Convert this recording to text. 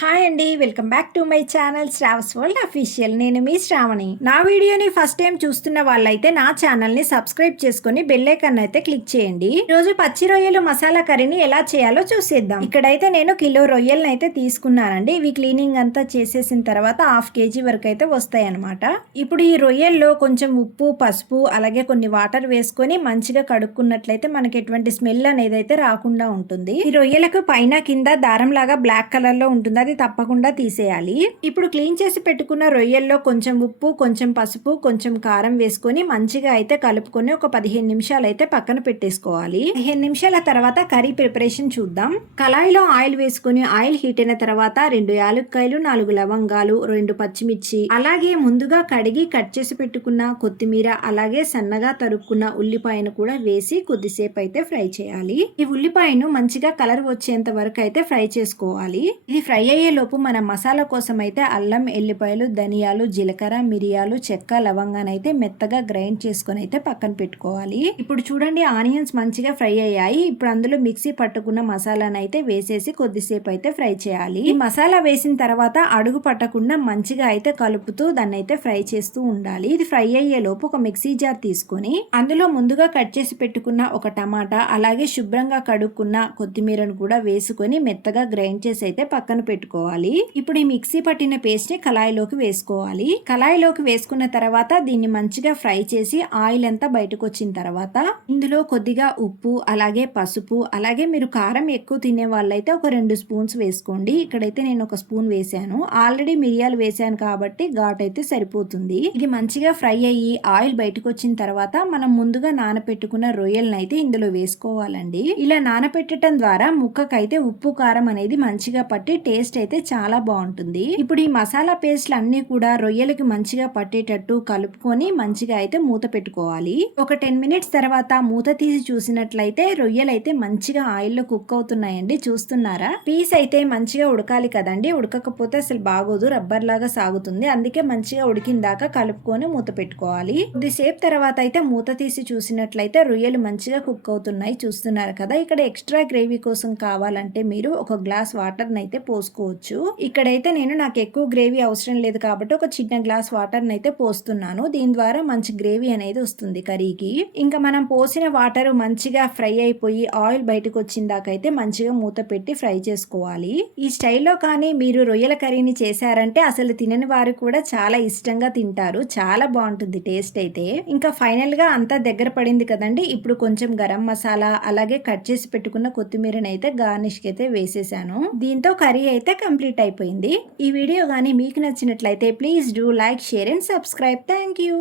Hi అండి welcome back to my channel Shravas world official. నేను మీ శ్రావణి. నా వీడియోని ఫస్ట్ టైం చూస్తున్న వాళ్ళైతే నా ఛానల్ని సబ్స్క్రైబ్ చేసుకుని బెల్లైకన్ అయితే క్లిక్ చేయండి. రోజు పచ్చి రొయ్యలు మసాలా కర్రీని ఎలా చేయాలో చూసేద్దాం. ఇక్కడైతే నేను కిలో రొయ్యలను అయితే తీసుకున్నానండి. ఇవి క్లీనింగ్ అంతా చేసేసిన తర్వాత హాఫ్ కేజీ వరకు అయితే వస్తాయి అనమాట ఇప్పుడు ఈ రొయ్యల్లో కొంచెం ఉప్పు పసుపు అలాగే కొన్ని వాటర్ వేసుకొని మంచిగా కడుక్కున్నట్లయితే మనకి ఎటువంటి స్మెల్ అనేది అయితే రాకుండా ఉంటుంది. ఈ రొయ్యలకు పైన కింద దారం లాగా బ్లాక్ కలర్లో ఉంటుంది అది తప్పకుండా తీసేయాలి. ఇప్పుడు క్లీన్ చేసి పెట్టుకున్న రొయ్యల్లో కొంచెం ఉప్పు కొంచెం పసుపు కొంచెం కారం వేసుకొని మంచిగా అయితే కలుపుకొని ఒక పదిహేను నిమిషాలు అయితే పక్కన పెట్టేసుకోవాలి. పదిహేను నిమిషాల తర్వాత కర్రీ ప్రిపరేషన్ చూద్దాం. కళాయిలో ఆయిల్ వేసుకొని ఆయిల్ హీట్ అయిన తర్వాత రెండు యాలక్కాయలు నాలుగు లవంగాలు రెండు పచ్చిమిర్చి అలాగే ముందుగా కడిగి కట్ చేసి పెట్టుకున్న కొత్తిమీర అలాగే సన్నగా తరుక్కున్న ఉల్లిపాయను కూడా వేసి కొద్దిసేపు అయితే ఫ్రై చేయాలి. ఈ ఉల్లిపాయను మంచిగా కలర్ వచ్చేంత వరకు అయితే ఫ్రై చేసుకోవాలి. ఇది ఫ్రై అయ్యే లోపు మన మసాలా కోసం అయితే అల్లం ఎల్లిపాయలు ధనియాలు జీలకర్ర మిరియాలు చెక్క లవంగానైతే మెత్తగా గ్రైండ్ చేసుకొని అయితే పక్కన పెట్టుకోవాలి. ఇప్పుడు చూడండి ఆనియన్స్ మంచిగా ఫ్రై అయ్యాయి. ఇప్పుడు అందులో మిక్సీ పట్టుకున్న మసాలాను అయితే వేసేసి కొద్దిసేపు అయితే ఫ్రై చేయాలి. ఈ మసాలా వేసిన తర్వాత అడుగు పట్టకుండా మంచిగా అయితే కలుపుతూ దాన్ని అయితే ఫ్రై చేస్తూ ఉండాలి. ఇది ఫ్రై అయ్యే లోపు ఒక మిక్సీ జార్ తీసుకొని అందులో ముందుగా కట్ చేసి పెట్టుకున్న ఒక టమాటా అలాగే శుభ్రంగా కడుక్కున్న కొత్తిమీరను కూడా వేసుకొని మెత్తగా గ్రైండ్ చేసి అయితే పక్కన పెట్టుకోవాలి ఇప్పుడు ఈ మిక్సీ పట్టిన పేస్ట్ని కళాయిలోకి వేసుకోవాలి. కళాయిలోకి వేసుకున్న తర్వాత దీన్ని మంచిగా ఫ్రై చేసి ఆయిల్ అంతా బయటకు వచ్చిన తర్వాత ఇందులో కొద్దిగా ఉప్పు అలాగే పసుపు అలాగే మీరు కారం ఎక్కువ తినే వాళ్ళైతే ఒక రెండు స్పూన్స్ వేసుకోండి. ఇక్కడైతే నేను ఒక స్పూన్ వేసాను ఆల్రెడీ మిరియాలు వేసాను కాబట్టి ఘాట్ అయితే సరిపోతుంది. ఇది మంచిగా ఫ్రై అయ్యి ఆయిల్ బయటకు వచ్చిన తర్వాత మనం ముందుగా నానపెట్టుకున్న రొయ్యలను అయితే ఇందులో వేసుకోవాలండి. ఇలా నానపెట్టడం ద్వారా ముక్కకైతే ఉప్పు కారం అనేది మంచిగా పట్టి టేస్ట్ అయితే చాలా బాగుంటుంది. ఇప్పుడు ఈ మసాలా పేస్ట్లు అన్ని కూడా రొయ్యలకి మంచిగా పట్టేటట్టు కలుపుకొని మంచిగా అయితే మూత పెట్టుకోవాలి. ఒక టెన్ మినిట్స్ తర్వాత మూత తీసి చూసినట్లయితే రొయ్యలు అయితే మంచిగా ఆయిల్లో కుక్ అవుతున్నాయండి. చూస్తున్నారా? పీస్ అయితే మంచిగా ఉడకాలి కదండి. ఉడకకపోతే అసలు బాగోదు. రబ్బర్ లాగా సాగుతుంది. అందుకే మంచిగా ఉడికిన దాకా కలుపుకొని మూత పెట్టుకోవాలి. కొద్దిసేపు తర్వాత అయితే మూత తీసి చూసినట్లయితే రొయ్యలు మంచిగా కుక్ అవుతున్నాయి. చూస్తున్నారు కదా? ఇక్కడ ఎక్స్ట్రా గ్రేవీ కోసం కావాలంటే మీరు ఒక గ్లాస్ వాటర్ అయితే చేసుకోవచ్చు ఇక్కడైతే నేను నాకు ఎక్కువ గ్రేవీ అవసరం లేదు కాబట్టి ఒక చిన్న గ్లాస్ వాటర్ని అయితే పోస్తున్నాను. దీని ద్వారా మంచి గ్రేవీ అనేది వస్తుంది కర్రీకి. ఇంకా మనం పోసిన వాటర్ మంచిగా ఫ్రై అయిపోయి ఆయిల్ బయటకు వచ్చిన దాకైతే మంచిగా మూత పెట్టి ఫ్రై చేసుకోవాలి. ఈ స్టైల్లో కానీ మీరు రొయ్యల కర్రీని చేశారంటే అసలు తినని వారు కూడా చాలా ఇష్టంగా తింటారు. చాలా బాగుంటుంది టేస్ట్ అయితే. ఇంకా ఫైనల్గా అంతా దగ్గర పడింది కదండి. ఇప్పుడు కొంచెం గరం మసాలా అలాగే కట్ చేసి పెట్టుకున్న కొత్తిమీరని అయితే గార్నిష్కి అయితే వేసేసాను. దీంతో కర్రీ అయితే అయితే కంప్లీట్ అయిపోయింది. ఈ వీడియో కానీ మీకు నచ్చినట్లయితే please do like share and subscribe. Thank you.